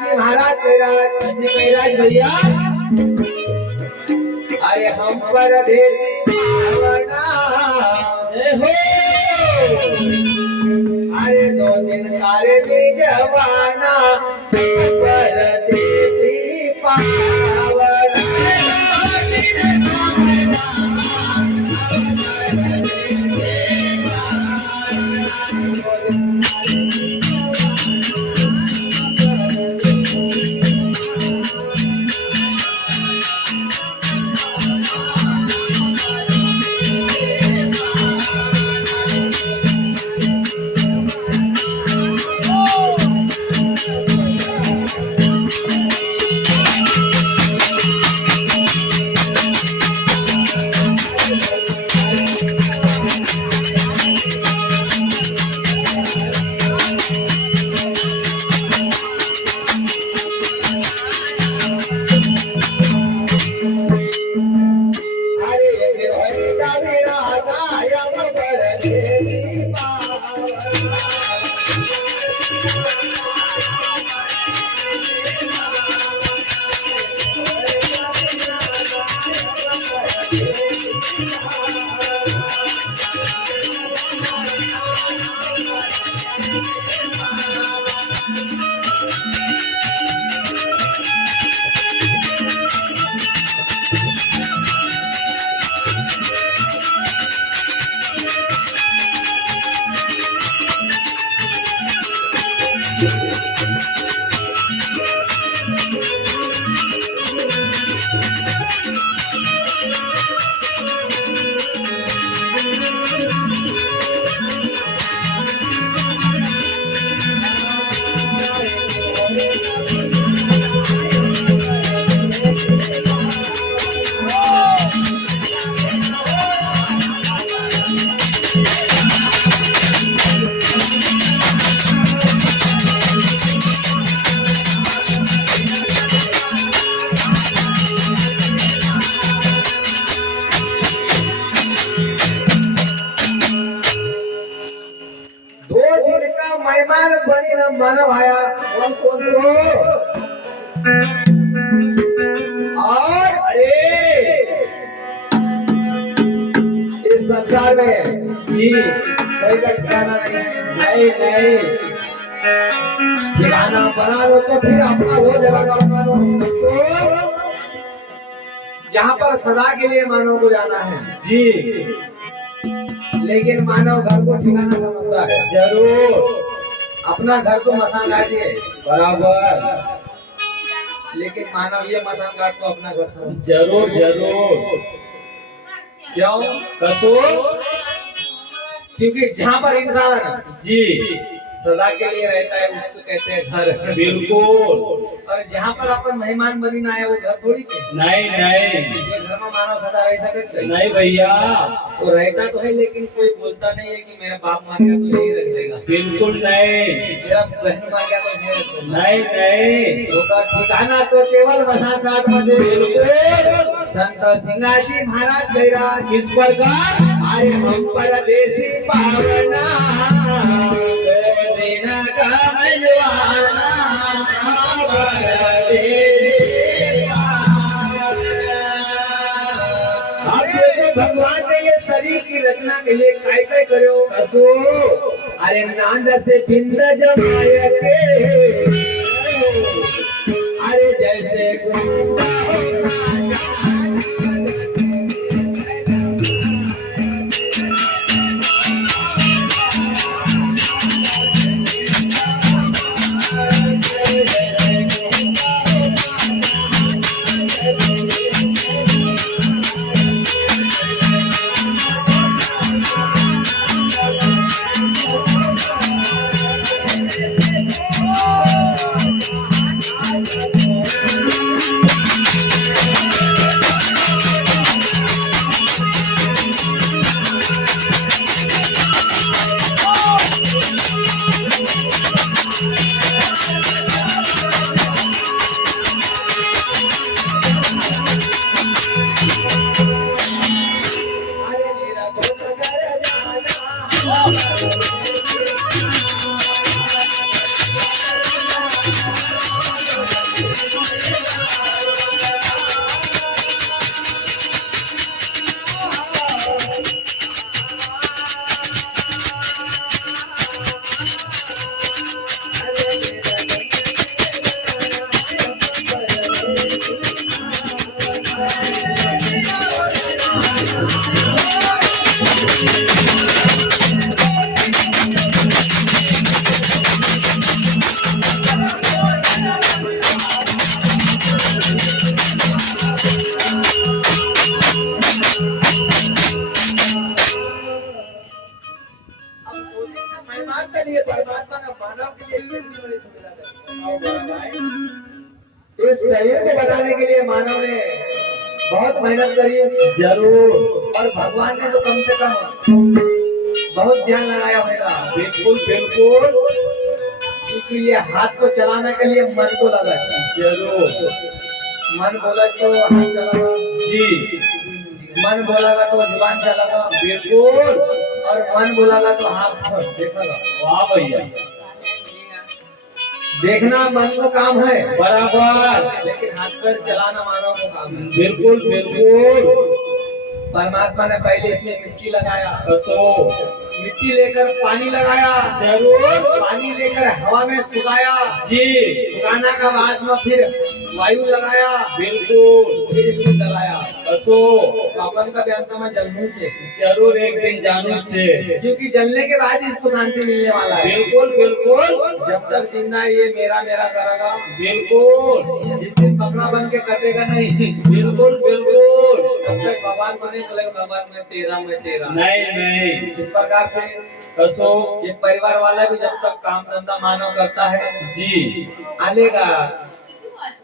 जी महाराज कैराज कैसे कैराज भैया? अरे हम परदेसी भावना हो अरे 2 दिन कारे में जवाना परदेसी पावना मेहमान बनी न मानव आया कौन कौन को? और इस संसार में जी कोई का ठिकाना नहीं है। नहीं ठिकाना बना लो तो फिर अपना वो जगह का बना लो जहाँ पर सदा के लिए मानव को जाना है। जी लेकिन मानव घर को ठिकाना समझता है। जरूर अपना घर तो मसान घाट है बराबर, लेकिन मानव ये मसान घाट को अपना घर समझता जरूर जरूर। क्यों? कसो क्योंकि जहाँ पर इंसान जी सदा के लिए रहता है उसको कहते हैं घर। बिल्कुल और जहाँ पर अपन मेहमान बनी ना आए वो घर थोड़ी से। नहीं ये घर में मानव सदा रह सकते नहीं भैया, वो रहता तो है लेकिन कोई बोलता नहीं है कि मेरा बाप मार गया तो यही रख देगा, बिल्कुल नहीं मेरा बहन मार गया तो यही रख देगा। नहीं उसका ठिकाना तो केवल मसान घाट में से। संत सिंगाजी महाराज कैराज किस प्रकार? अरे हम परदेसी पावना भगवान ने ये शरीर की रचना के लिए काय काय करो कसो अरे नांद से पिंड जमाए के अरे जैसे के लिए परमात्मा ने मानव के लिए कितनी बड़ी सुविधा करी। आओ बड़ा भाई। इस शरीर को बनाने के लिए मानव ने बहुत मेहनत करी है। जरूर। और भगवान ने तो कम से कम बहुत ध्यान लगाया होगा। बिल्कुल बिल्कुल। क्योंकि ये हाथ को चलाने के लिए मन को लगा। जरूर। मन बोला तो हाथ चलागा, जी। मन बोलागा तो जुबान चलागा, बिल्कुल। और मन बोलागा तो हाथ देखेगा। वाह भैया। देखना मन को काम है बराबर। लेकिन हाथ पैर चलाना मानव को काम है। बिल्कुल बिल्कुल। परमात्मा ने पहले इसमें मिट्टी लगाया, कसो। मिट्टी लेकर पानी लगाया, जरूर। पानी लेकर हवा में सुखाया, जी। सुखाना का बाद में फिर वायु लगाया, बिल्कुल। फिर इसको जलाया। कसो। तो अपन का व्यंत में जलने से, जरूर एक दिन जानू छे। क्योंकि जलने के बाद ही इसको शांति मिलने वाला है। बिल्कुल बिल्कुल। जब तक जिंदा है ये मेरा मेरा करेगा। बिल्कुल। जिस दिन बकरा बन के कटेगा नहीं, बिल्कुल बिल्कुल। तब तक भगवान को नहीं बोलेगा भगवान मैं तेरा। नहीं नहीं। इस प्रकार से कसो। ये परिवार वाला भी जब तक काम धंधा मानव करता है जी। आलेगा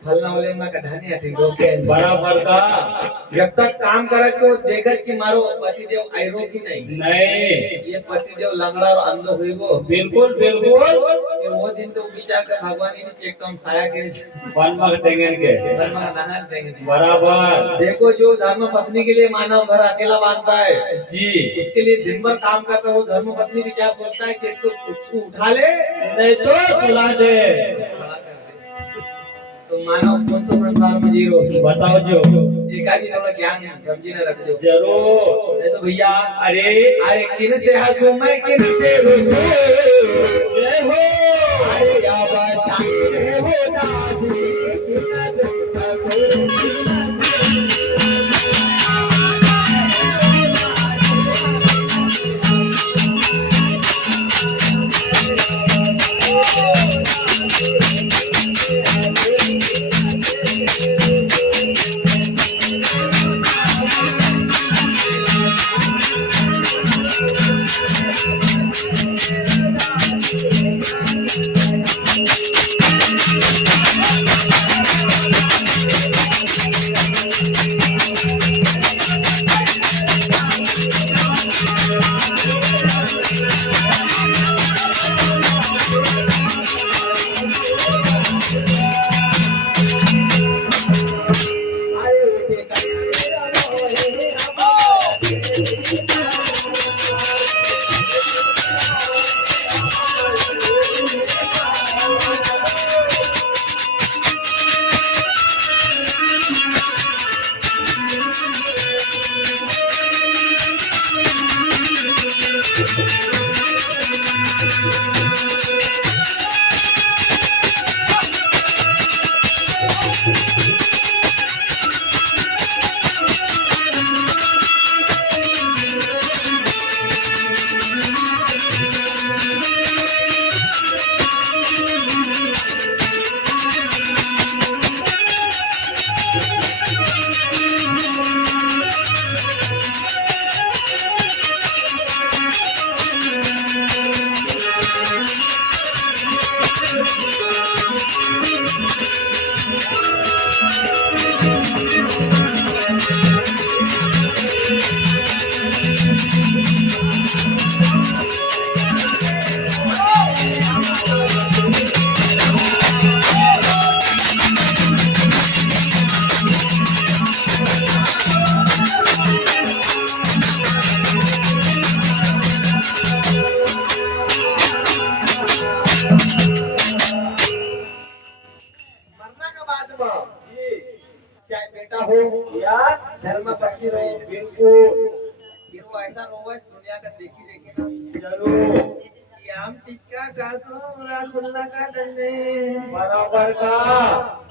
फलना वाले में कढ़ानी हटी रोके। बराबर का। जब तक काम करे तो देखे कि मारो पतिदेव आयरो की नहीं। नहीं। ये पतिदेव लंगड़ा और अंधो हुई गो। बिल्कुल बिल्कुल। ये वो दिन तो विचार कर भगवान ने एकदम साया के बनमग टेंगन के। नाना देंगे। बराबर। देखो जो धर्म पत्नी के लिए मानव घर अकेला बांधता है, जी। उसके लिए दिन भर काम करता है, वो धर्म पत्नी विचार सोचता है कि एक तो उसको उठा ले नहीं तो सुला दे। तो मानव कौन तो संसार में जी रो। बताओ जो। एकाकी थोड़ा ज्ञान समझी न रख जो। जरूर। नहीं तो भैया अरे अरे किन से हंसू मैं किन से रुसू। जय हो। अरे या बचा हो दासी चाहे बेटा हो या धर्म पत्नी हो, बिल्कुल वो ऐसा रोवे दुनिया का देखी देखे ना जरूर। कि हम टिक्का कासो रसगुल्ला का डंडे बराबर का।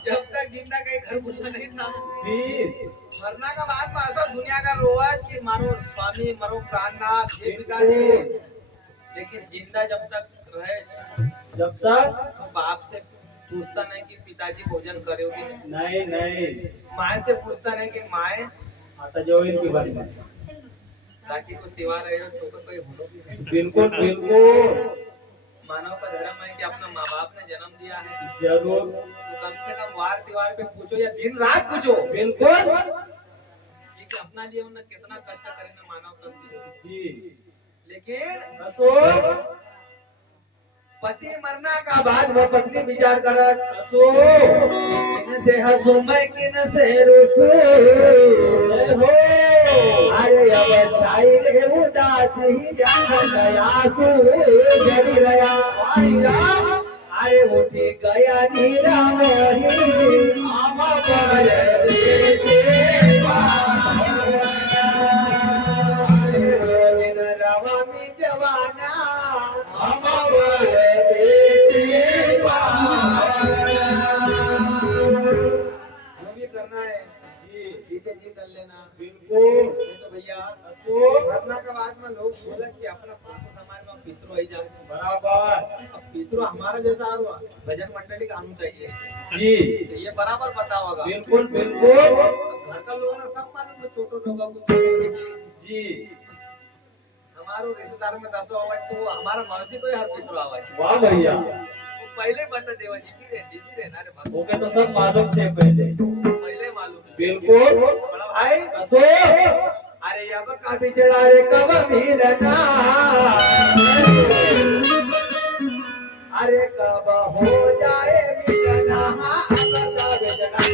जब तक जिंदा कहीं घर घुसना नहीं था, फिर मरना का बाद में ऐसा दुनिया का रोवा कि मारो स्वामी मरो प्राणनाथ देविका जी। लेकिन जिंदा जब तक रहे जब तक तो बाप से पूछता नहीं कि पिताजी भोजन करोगे, नहीं नहीं। माँ से पूछता नहीं कि माए आता जो इनकी बारी में। ताकि कोई त्योहार है तो कोई भूलो। बिल्कुल बिल्कुल। का बाद वह पत्नी विचार करत सो किन से हंसू मैं किन से रुसू हो अरे अब छाई रे उदासी जान दयासु जड़ी रया अरे उठी गया नीरा मोरी आमा पर से रवा में जवाना आमा पर भी करना है जी कर लेना बिल्कुल तो भैया तो घटना के बाद में लोग बोले कि अपना समाज में पितरो ही जाए बराबर अब पितरो हमारा जैसा हुआ भजन मंडली का आना चाहिए जी तो ये बराबर पता होगा बिल्कुल बिल्कुल घर का लोगों ने सब मालूम है छोटे लोगों को जी हमारो रिश्तेदार में 10 आवाज तो वो हमारा मौसी को ही हर पितरो आवाज वाह भैया वो पहले बता देवा जीती रहे ना रे बाबू ओके तो सब मालूम थे पहले पहले मालूम है। बिल्कुल बड़ा भाई सो अरे अब का बिछड़ा रे कब मिलना अरे कब हो जाए मिलना अब का बिछड़ा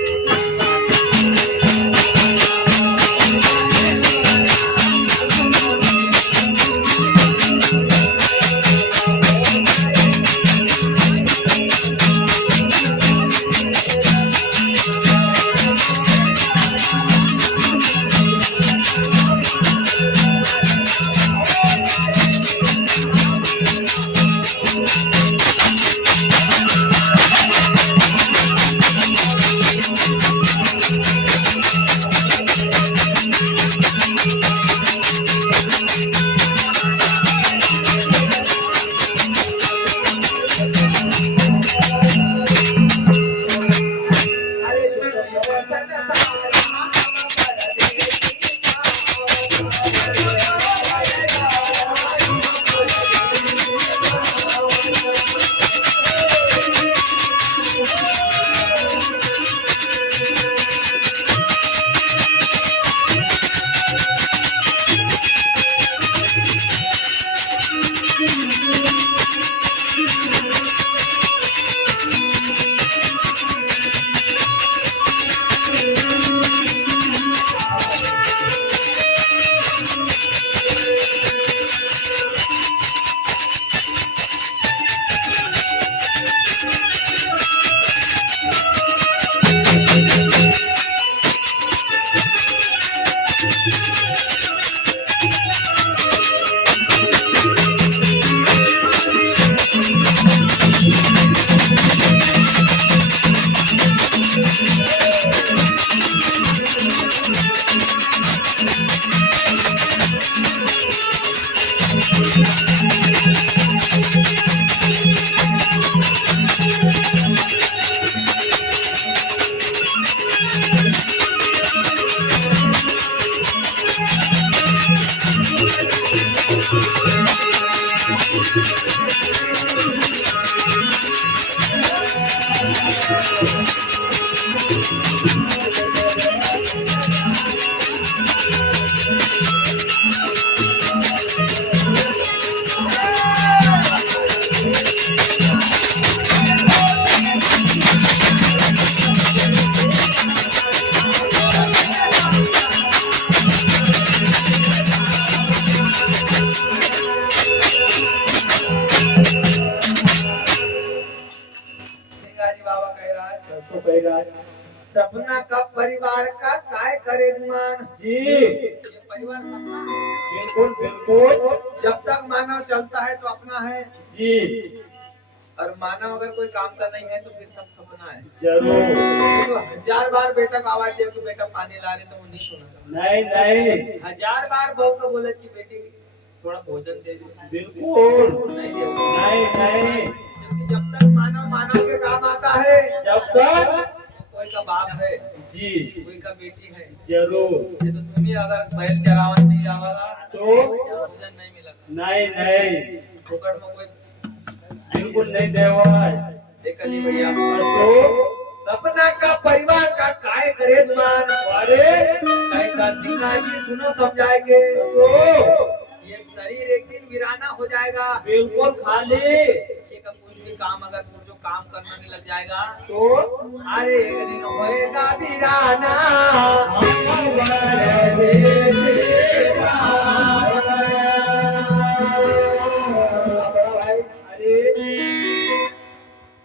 अरे जो यो वचन सपना का परिवार का काय करे गुमान जी ये परिवार सपना है बिल्कुल बिल्कुल जब तक मानव चलता है तो अपना है जी और मानव अगर कोई काम का नहीं है तो फिर सब सपना है जरूर तो 1000 बार बेटा को आवाज दे कि बेटा पानी ला रहे तो वो नहीं सुना नहीं नहीं 1000 बार बहू को बोले कि बेटी थोड़ा भोजन दे दे बिल्कुल नहीं दे नहीं नहीं क्योंकि जब तक मानव मानव के काम आता है जब तक कोई का बाप है जी कोई का बेटी है जरूर ये तो तुम ही अगर बैल चरावन नहीं जावागा तो भोजन नहीं मिलेगा नहीं नहीं फुकट में कोई बिल्कुल नहीं देवा देख ली भैया तो सपना का परिवार का काय करे मान अरे काय का सिंगा जी सुनो समझाएंगे तो ये शरीर एक दिन वीराना हो जाएगा बिल्कुल खाली ये का कुछ भी काम अगर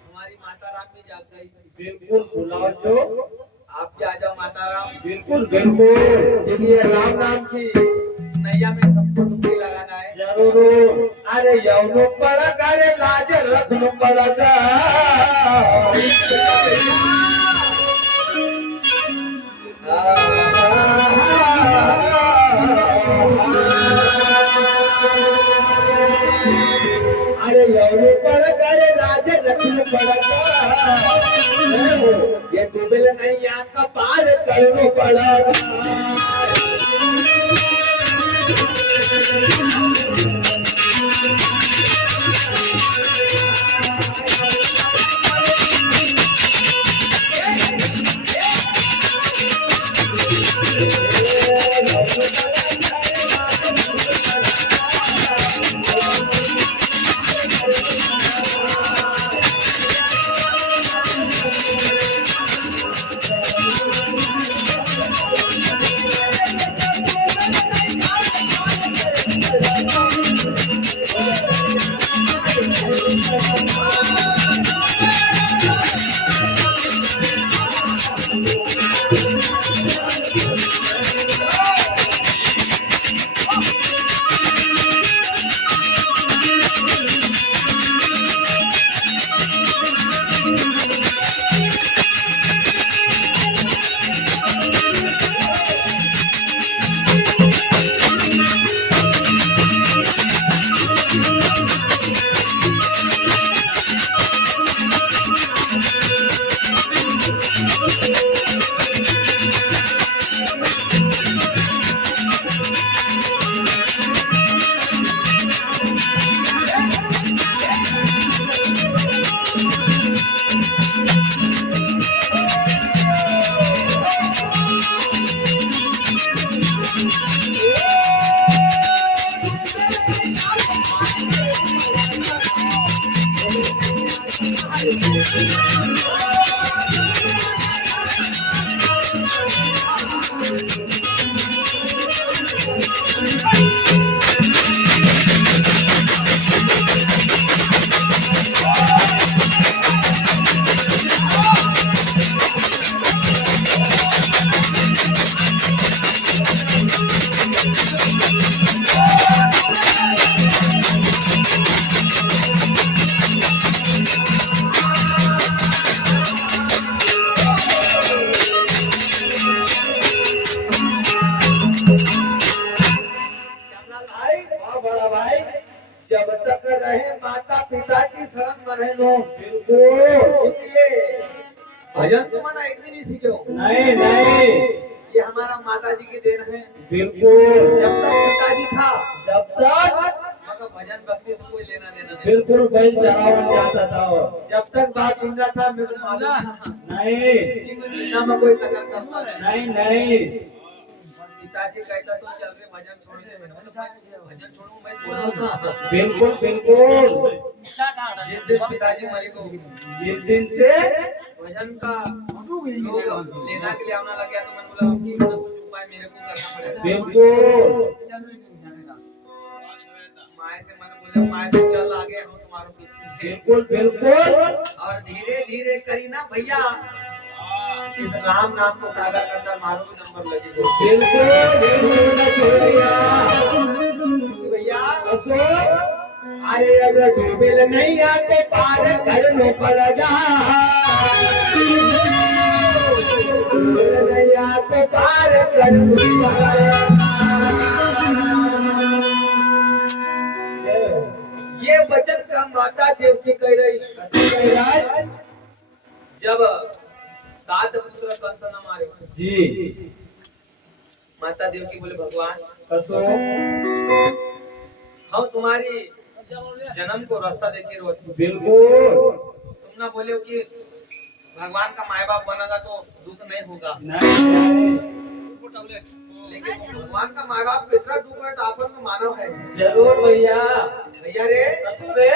हमारी माता राम भी जाग गई। बिल्कुल बुलाओ तो। आप भी आ जाओ माता राम। बिल्कुल बिल्कुल। देखिए राम नाम की नैया में सबको डुबकी लगाना है। जरूर। अरे यौनो पड़ा करे लाज रखनो पड़ेगा। अरे यौनो पड़ा करे लाज रखनो पड़ेगा। ये डूबेल नहीं यहाँ का पार करनो पड़ेगा। जब तक रहे माता पिता की शरण में रहे लो। बिल्कुल। भजन तो मना एक भी नहीं सीखे हो। नहीं नहीं, ये हमारा माता जी की देन है। बिल्कुल। जब तक पिताजी था जब तक मगर भजन भक्ति से कोई लेना देना नहीं। बिल्कुल बैल चरावन जाता था। जब तक बात सुन रहा था मेरे को मालूम था नहीं कृष्णा में कोई कदर करता है। नहीं नहीं, पिताजी कहता तो चल रे भजन छोड़ दे। मैंने कहा भजन छोड़ूं मैं सुना था। बिल्कुल बिल्कुल। जिस दिन पिताजी मरे को जिस दिन से भजन का लोग लेना के लिए आना लगा तो मैंने बोला कि कुछ उपाय मेरे को करना पड़ेगा। बिल्कुल माए से मैंने बोला माए तो चल आगे हम तुम्हारे पीछे से। बिल्कुल बिल्कुल। और धीरे धीरे करी ना भैया इस राम नाम को सागर के अंदर मारो भी नंबर लगेगा। बिल्कुल भैया अरे अगर डूबेल नहीं आते पार करनो पड़ेगा। नहीं आते पार करनो पड़ेगा। ये वचन का माता देवकी कह रही जब 7 पुत्र कंस न मारे जी। माता देवकी बोले भगवान कसो हम तुम्हारी जन्म को रास्ता देखे रोज। बिल्कुल। तुम ना बोले हो कि भगवान का माँ बाप बनेगा तो दुख नहीं होगा। नहीं लेकिन भगवान का माँ बाप को इतना दुख है तो अपन तो मानव है। जरूर भैया। भैया रे कसो रे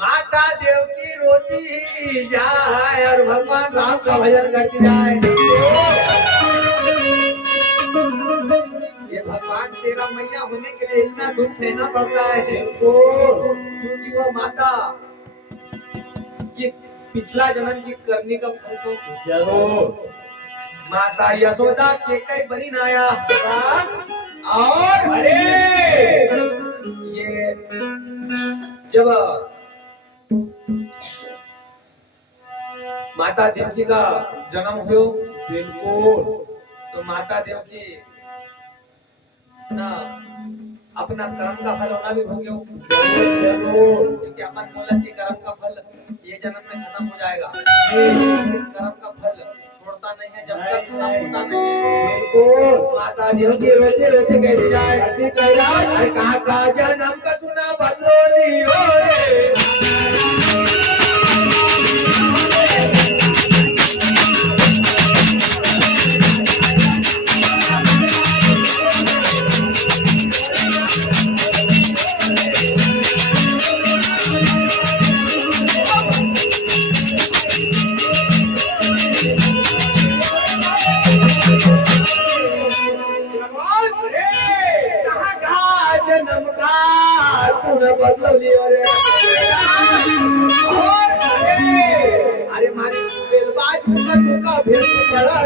माता देवकी रोती ही जाए और भगवान राम का भजन करती जाए। इतना दुख सहना पड़ता है बिल्कुल क्योंकि वो माता ये पिछला जन्म की करने का फल तो जरूर माता यशोदा के कई बनी नाया और अरे ये जब माता देवकी का जन्म हुआ बिल्कुल तो माता देवकी ना अपना कर्म का फल होना भी भोग्यो जरूर क्योंकि अपन बोला कि कर्म का फल ये जन्म में खत्म हो जाएगा कर्म का फल छोड़ता नहीं है जब तक खत्म होता नहीं है बिल्कुल माता देवकी रोते रोते कहती जाए ऐसे कह रहा अरे कहा का जन्म का तूना बदलो लियो रे जन्म का तूने बदल लिया रे अरे मारी बेलबाज का भेद पड़ा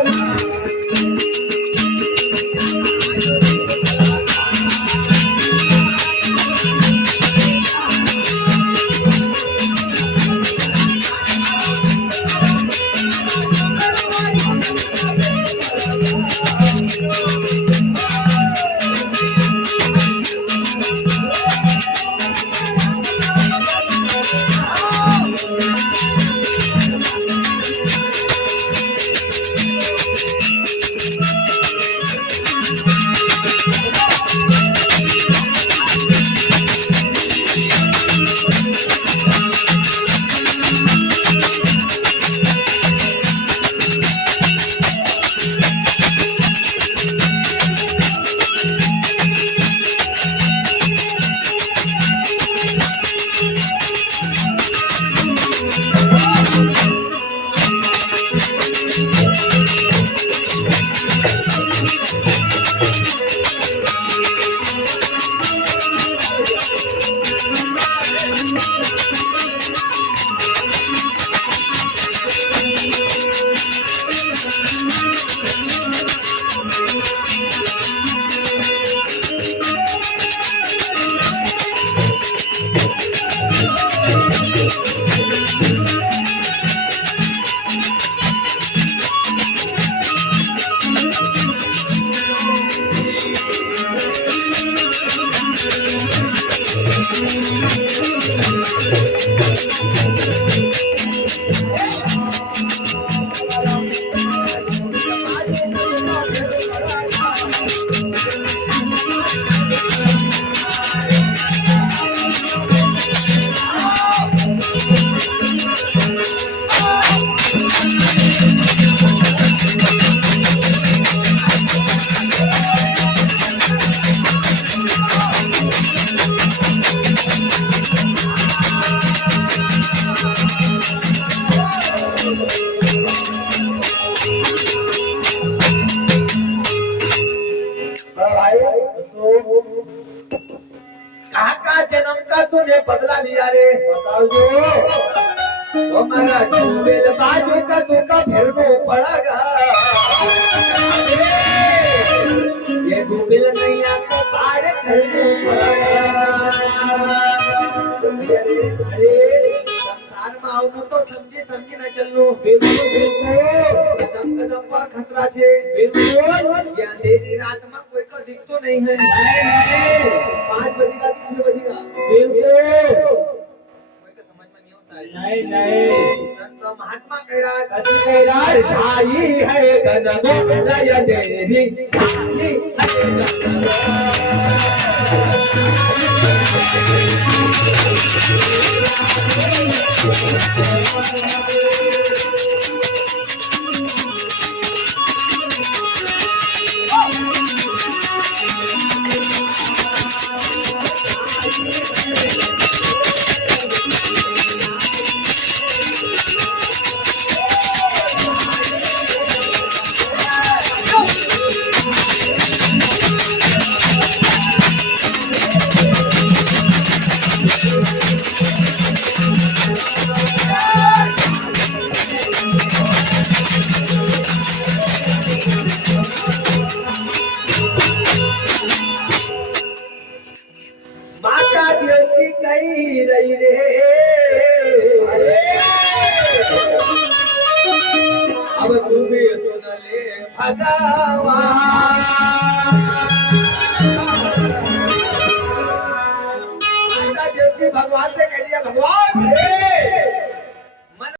जन्म का तूने बदला लिया रे बताओ जो हमारा डूबेल बाजू का तू का फिर को पड़ेगा ये डूबेल नैया को पार करने पड़ेगा अरे संसार में आओ तो समझी समझी न चलो बिल्कुल बिल्कुल कदम कदम पर खतरा छे बिल्कुल ये अंधेरी रात में कोई को दिखतो नहीं है नहीं 5 बजेगा कि 6 बजेगा बिल्कुल कोई का समझ में नहीं होता है नहीं संत महात्मा कह रहा है ऐसे कह रहा है छाई है घन गोलय तेरी छाई है घन भगवान आता देवकी भगवान से कह दिया भगवान